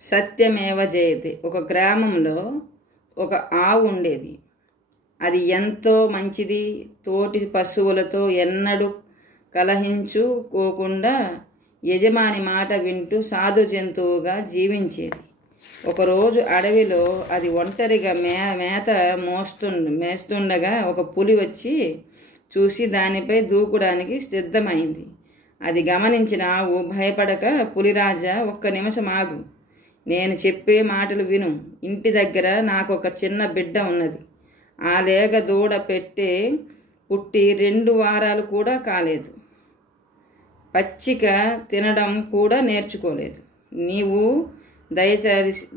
సత్యమేవ జయతే. ఒక గ్రామంలో ఒక ఆవు ఉండేది. అది ఎంతో మంచిది. తోటి పశువులతో ఎన్నడూ కలహించుకోకుండా యజమాని మాట వింటూ సాధు జంతువుగా జీవించేది. ఒకరోజు అడవిలో అది ఒంటరిగా మేత మేస్తుండగా ఒక పులి వచ్చి చూసి దానిపై దూకడానికి సిద్ధమైంది. అది గమనించిన ఆవు భయపడక, పులిరాజా, ఒక్క నిమిషం ఆగు, నేను చెప్పే మాటలు విను. ఇంటి దగ్గర నాకు ఒక చిన్న బిడ్డ ఉన్నది. ఆ లేగ దూడ పుట్టి 2 వారాలు కూడా కాలేదు. పచ్చిక తినడం కూడా నేర్చుకోలేదు. నీవు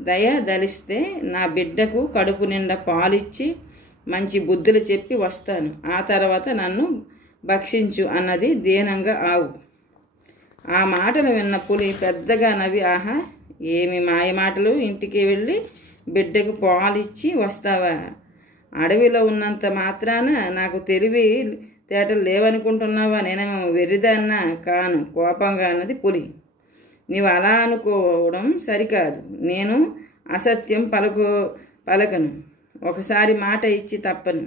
దయదలిస్తే నా బిడ్డకు కడుపు నిండా పాలిచ్చి మంచి బుద్ధులు చెప్పి వస్తాను. ఆ తర్వాత నన్ను భక్షించు అన్నది దీనంగా ఆవు. ఆ మాటలు విన్న పులి పెద్దగా నవ్వి, ఆహా, ఏమి మాయ మాటలు! ఇంటికి వెళ్ళి బిడ్డకు పాలిచ్చి వస్తావా? అడవిలో ఉన్నంత మాత్రాన నాకు తెలివి తేటలు లేవనుకుంటున్నావా? నేనేమో వెర్రిదాన్నా కాను, కోపంగా అన్నది పులి. నీవు అలా అనుకోవడం సరికాదు. నేను అసత్యం పలకను. ఒకసారి మాట ఇచ్చి తప్పను.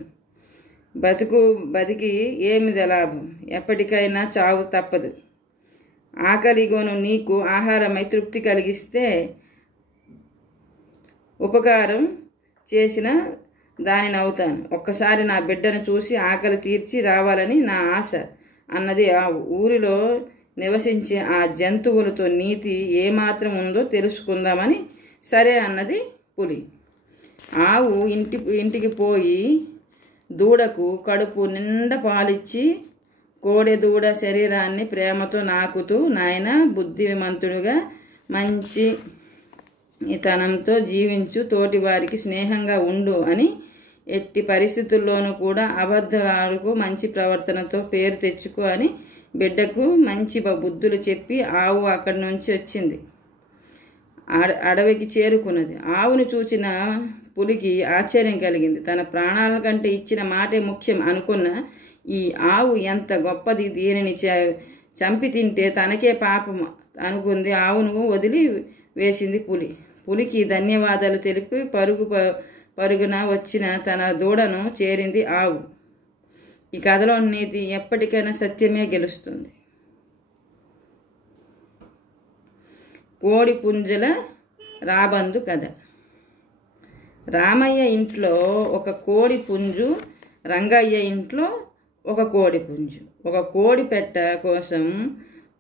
బతికి ఏమిది లాభం? ఎప్పటికైనా చావు తప్పదు. ఆకలిగోను నీకు ఆహారమై తృప్తి కలిగిస్తే ఉపకారం చేసిన దానిని అవుతాను. ఒక్కసారి నా బిడ్డను చూసి ఆకలి తీర్చి రావాలని నా ఆశ అన్నది ఆవు. ఊరిలో నివసించే ఆ జంతువులతో నీతి ఏమాత్రం ఉందో తెలుసుకుందామని సరే అన్నది పులి. ఆవు ఇంటికి పోయి దూడకు కడుపు నిండా పాలిచ్చి కోడె దూడ శరీరాన్ని ప్రేమతో నాకుతూ, నాయన, బుద్ధిమంతుడుగా మంచి తనంతో జీవించు, తోటి వారికి స్నేహంగా ఉండు అని, ఎట్టి పరిస్థితుల్లోనూ కూడా అబద్ధాలకు మంచి ప్రవర్తనతో పేరు తెచ్చుకో అని బిడ్డకు మంచి బుద్ధులు చెప్పి ఆవు అక్కడి నుంచి వచ్చింది. అడవికి చేరుకున్నది. ఆవును చూసిన పులికి ఆశ్చర్యం కలిగింది. తన ప్రాణాల కంటే ఇచ్చిన మాటే ముఖ్యం అనుకున్న ఈ ఆవు ఎంత గొప్పది! దీనిని చంపి తింటే తనకే పాపం అనుకుంది. ఆవును వదిలి వేసింది పులి. పులికి ధన్యవాదాలు తెలిపి పరుగున వచ్చిన తన దూడను చేరింది ఆవు. ఈ కథలో నీతి ఎప్పటికైనా సత్యమే గెలుస్తుంది. కోడి పుంజుల రాబందు కథ. రామయ్య ఇంట్లో ఒక కోడి పుంజు, రంగయ్య ఇంట్లో ఒక కోడి పుంజు. ఒక కోడి పెట్ట కోసం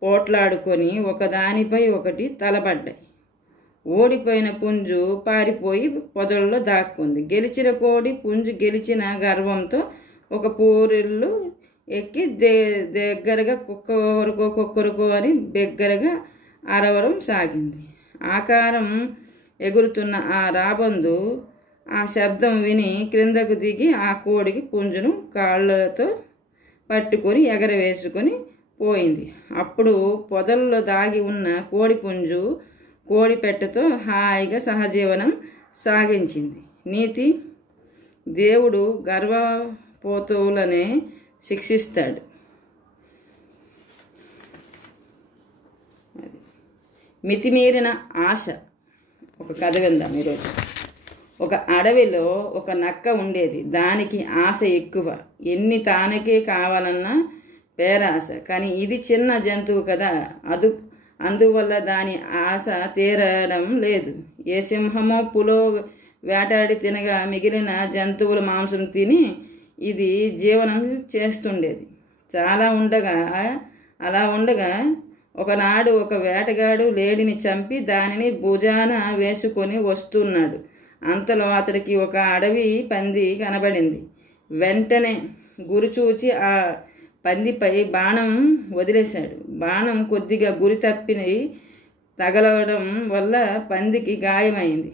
పోట్లాడుకొని ఒకదానిపై ఒకటి తలపడ్డాయి. ఓడిపోయిన పుంజు పారిపోయి పొదల్లో దాక్కుంది. గెలిచిన కోడి పుంజు గెలిచిన గర్వంతో ఒక పూరిల్లు ఎక్కి దగ్గరగా కుక్కరుకో అని బిగ్గరగా అరవడం సాగింది. ఆకారం ఎగురుతున్న ఆ రాబందు ఆ శబ్దం విని క్రిందకు దిగి ఆ కోడికి పుంజును కాళ్ళతో పట్టుకొని ఎగరవేసుకొని పోయింది. అప్పుడు పొదల్లో దాగి ఉన్న కోడి పుంజు కోడి పెట్టతో హాయిగా సహజీవనం సాగించింది. నీతి: దేవుడు గర్వపోతులనే శిక్షిస్తాడు. మితిమీరిన ఆశ. ఒక కథ విందాం ఈరోజు. ఒక అడవిలో ఒక నక్క ఉండేది. దానికి ఆశ ఎక్కువ. ఎన్ని తానకే కావాలన్నా పేరాశ. కానీ ఇది చిన్న జంతువు కదా, అందువల్ల దాని ఆశ తీరడం లేదు. ఏ సింహమో పులో వేటాడి తినగా మిగిలిన జంతువుల మాంసం తిని ఇది జీవనం చేస్తుండేది. అలా ఉండగా ఒకనాడు ఒక వేటగాడు లేడిని చంపి దానిని భుజాన వేసుకొని వస్తున్నాడు. అంతలో అతడికి ఒక అడవి పంది కనబడింది. వెంటనే గురిచూచి ఆ పందిపై బాణం వదిలేశాడు. బాణం కొద్దిగా గురి తప్పి తగలడం వల్ల పందికి గాయమైంది.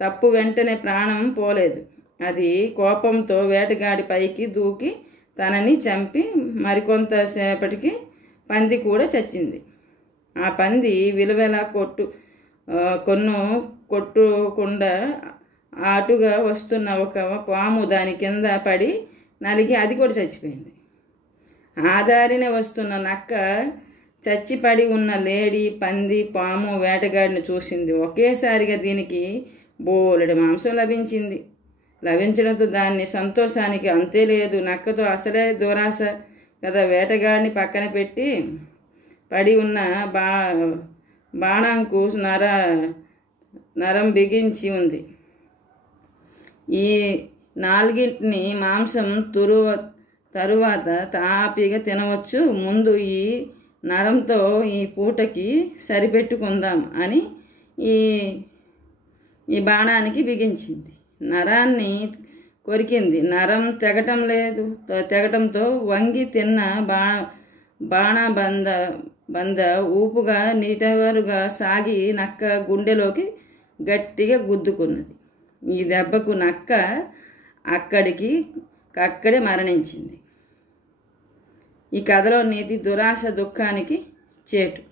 తప్పు వెంటనే ప్రాణం పోలేదు. అది కోపంతో వేటగాడి పైకి దూకి తనని చంపి మరికొంతసేపటికి పంది కూడా చచ్చింది. ఆ పంది విలువెలా కొట్టుకుండా అటుగా వస్తున్న ఒక పాము దాని కింద పడి నలిగి అది కూడా చచ్చిపోయింది. ఆదారిన వస్తున్న నక్క చచ్చిపడి ఉన్న లేడి, పంది, పాము వేటగాడిని చూసింది. ఒకేసారిగా దీనికి బోలెడు మాంసం లభించడంతో దాన్ని సంతోషానికి అంతే లేదు. నక్కతో అసలే దురాశ కదా. వేటగాడిని పక్కన పెట్టి పడి ఉన్న బాణంకు నరం బిగించి ఉంది. ఈ నాలుగింటిని మాంసం తరువాత తాపిగా తినవచ్చు. ముందు ఈ నరంతో ఈ పూటకి సరిపెట్టుకుందాం అని ఈ బాణానికి బిగించింది. నరాన్ని కొరికింది. నరం తెగటంతో వంగి తిన్న బాణబంద ఊపుగా నిటవరుగా సాగి నక్క గుండెలోకి గట్టిగా గుద్దుకున్నది. ఈ దెబ్బకు నక్క అక్కడే మరణించింది. ఈ కథలో నీతి దురాశ దుఃఖానికి చేటు.